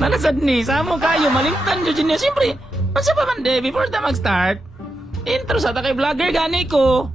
Nanasad ni, sa mo kayo, malimtan dyan niya. Siyempre, masa pa man de, before ta mag-start, intro sa ta kay vlogger gani ko.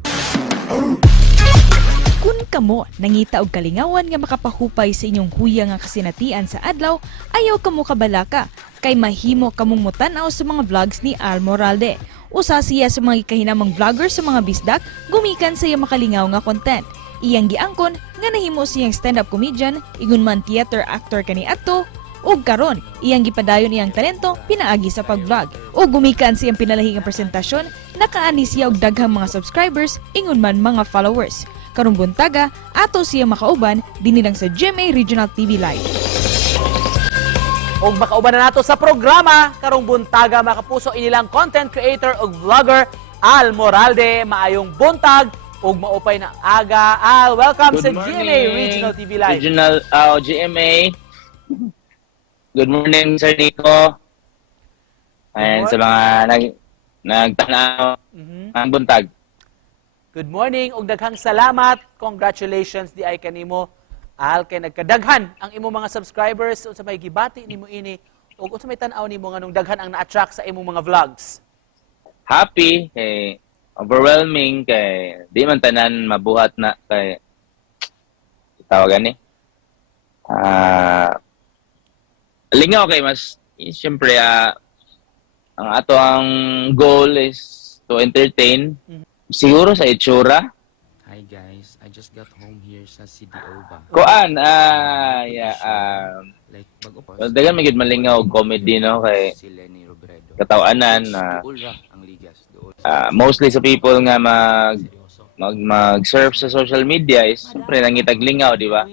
Kung kamo nangita og kalingawan nga makapahupay sa inyong huya nga kasinatian sa adlaw, ayaw kamo kabalaka kay mahimo kamong mutan-aw sa mga vlogs ni Al Moralde. Usa siya sa mga kahinamang vlogger sa mga bisdak, gumikan sa iya makalingaw nga content. Iyang giangkon nga nahimo siyang stand-up comedian, ingon man theater actor kani adto, ug karon iyang gipadayon iyang talento pinaagi sa pag-vlog. Ug gumikan siyang pinalahi nga presentasyon, nakaani siya og daghang mga subscribers, ingon man mga followers. Karong buntaga, ato siya makauban dinhi lang sa GMA Regional TV Live. Og makauban na nato sa programa karong buntaga makapuso inilang content creator ug vlogger Al Moralde. Maayong buntag ug maupay na aga. Al, welcome sa GMA Regional TV Live. GMA. Good morning, Sir Nico. Ayan, sa mga nagtanaw ng buntag. Good morning ug daghang salamat. Congratulations di ay kanimo Al kay nagkadaghan ang imo mga subscribers unsa may gibati nimo ini ug unsa may tan-aw nimo nganong daghan ang na-attract sa imong mga vlogs. Happy, kay overwhelming, kay di man tanan mabuhat na kay tawagan ni. Lingaw kay mas siyempre ang ato ang goal is to entertain. Siguro sa itsura. Hi guys, I just got home here sa CDO ba? Kuan, Like, bago pa. dagan magid malingaw og comedy no kay Si Lenny Robredo. katawanan Duol ra ang ligas, duol. mostly sa people nga mag-surf sa social media is siyempre nangitag lingaw, di ba?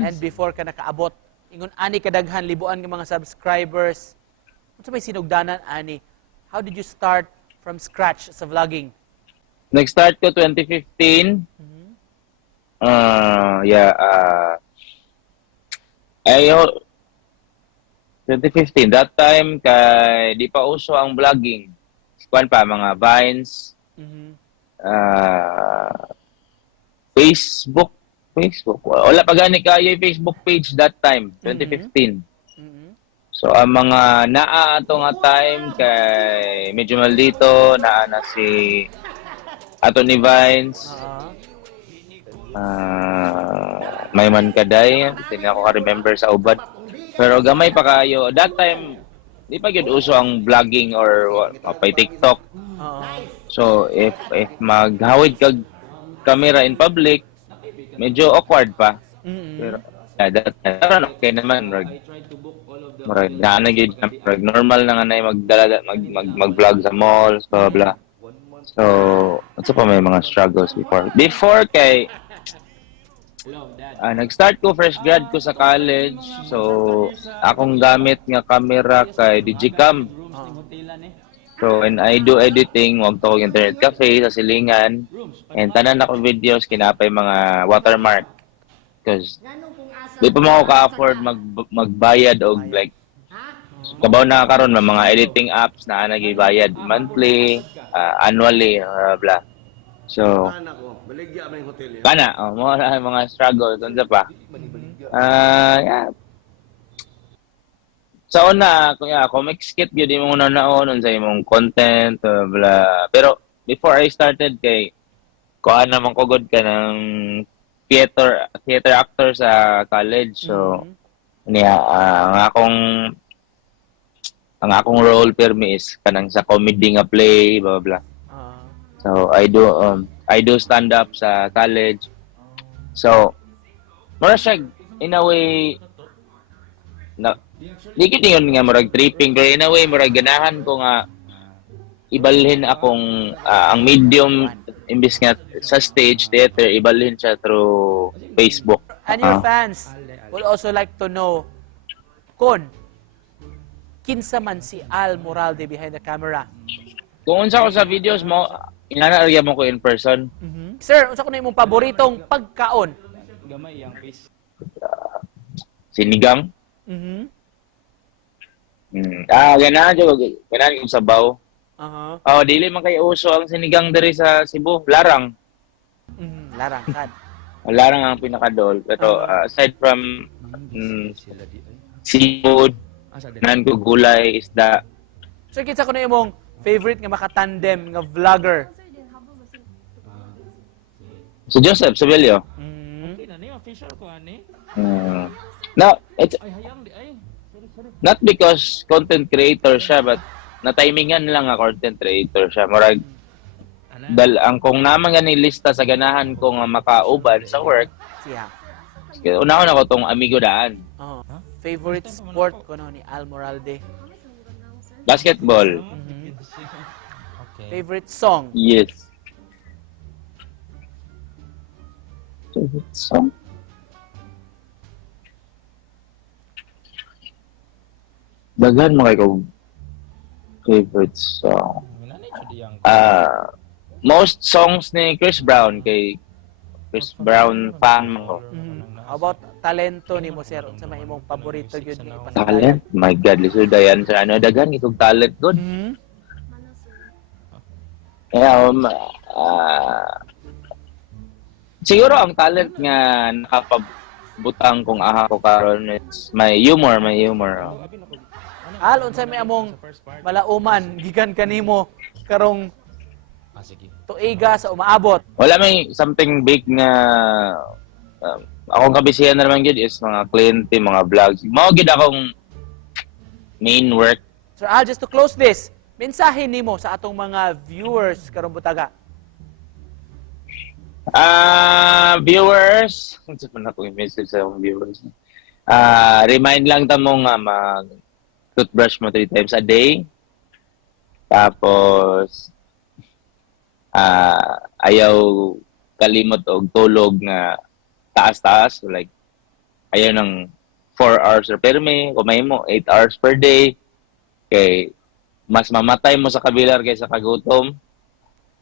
And before ka nakaabot ingon ani kadaghan libuan nga mga subscribers. Unsa may sinugdanan ani? How did you start from scratch sa vlogging? Nag-start ko 2015. Ayo 2015 that time kay di pa uso ang vlogging. Kuan pa mga Vines, Facebook. Wala pa gani kayo yung Facebook page that time, 2015. So ang mga naa ato nga time kay medyo maldito naa na si ato ni Vines. May man kaday, hindi ako ka-remember sa ubad. Pero gamay pa kayo. That time, di pa yun uso ang vlogging or pay TikTok. So, if maghawid kag camera in public, medyo awkward pa. Pero, that time, okay naman. Normal na nga na mag-vlog sa malls, blah, blah. So, ano pa may mga struggles before? Before kay, nag-start ko, fresh grad ko sa college. So, akong gamit nga camera kay Digicam. So, when I do editing, wag to internet cafe sa silingan. And tanan ako videos, kinapay mga watermark. Because, di pa mo ako ka-afford magbayad o like, kabaw na karon mga editing apps na nagibayad monthly, annually, blah. So, kana, mo na mga struggle unsa pa. Sa una, comic skit gyud imong naon unsa imong content, blah. Pero before I started kay kuan naman ko god ka ng theater actor sa college. So, niya ang akong role permi is kanang sa comedy nga play, blah blah. So I do stand up sa college. So mura siya in a way na dikit ingon nga murag tripping pero in a way murag ganahan ko nga ibalhin akong ang medium imbis nga sa stage theater ibalhin siya through Facebook. And your fans will also like to know kun kinsa man si Al Moralde behind the camera. Kung unsa ko sa videos mo, inanaarya mo ko in person. Sir, unsa ko na imong paboritong pagkaon? Sinigang. Ganahan yung sabaw. Dili man kay uso ang sinigang diri sa Cebu, larang. Larang sad. Larang ang pinakadol. Pero aside from seafood, Asa din? Nan ko gulay, isda. So kinsa ko na imong favorite nga makatandem nga vlogger? Si Joseph Sabelio. Okay na ni official ko ani. No, it's Ay hayang di ay. Sorry. not because content creator siya, but na-timingan lang nga content creator siya. Murag, ang kung naman gani lista sa ganahan ko nga makauban sa work, Siya. unahon ako tong amigo daan. Oh. Favorite sport ko no ni Al Moralde. Basketball. Okay. Favorite song. Yes. Favorite song? Daghan mo kay kong favorite song. Most songs ni Chris Brown kay Chris Brown fan mo. How about talento ni mo sir? Unsa may imong paborito gyud nga ipasalamat? Talent? My God, lisod dayan sa ano, daghan itong talent good. Mhm. Yeah, siguro ang talent nga nakapabutang kung aha ko karon is may humor. Al unsa may among malauman gikan kanimo karong Sige. tuiga sa umaabot. Wala may something big nga akong kabisihan na naman gid is mga kliyente, mga vlogs. Mao gid akong main work. Sir Al, just to close this, mensahe nimo sa atong mga viewers karong butaga. Viewers, unsa pa na akong message sa mga viewers. Remind lang ta mo nga mag toothbrush mo 3 times a day. Tapos ayaw kalimot og tulog nga taas-taas, like ayaw ng 4 hours or permi, kumay mo 8 hours per day, kay mas mamatay mo sa kabilar kaysa kagutom.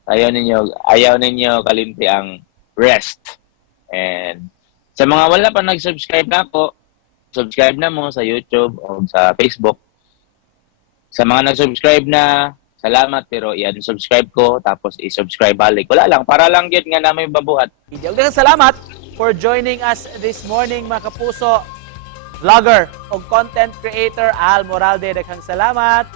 Ayaw ninyo kalimti ang rest. And sa mga wala pa nag-subscribe na ako, subscribe na mo sa YouTube o sa Facebook. Sa mga nag-subscribe na, salamat, pero i-unsubscribe ko, tapos i-subscribe balik. Wala lang, para lang yun nga na may babuhat. Daghang salamat for joining us this morning mga kapuso. Vlogger o content creator Al Moralde, daghang salamat.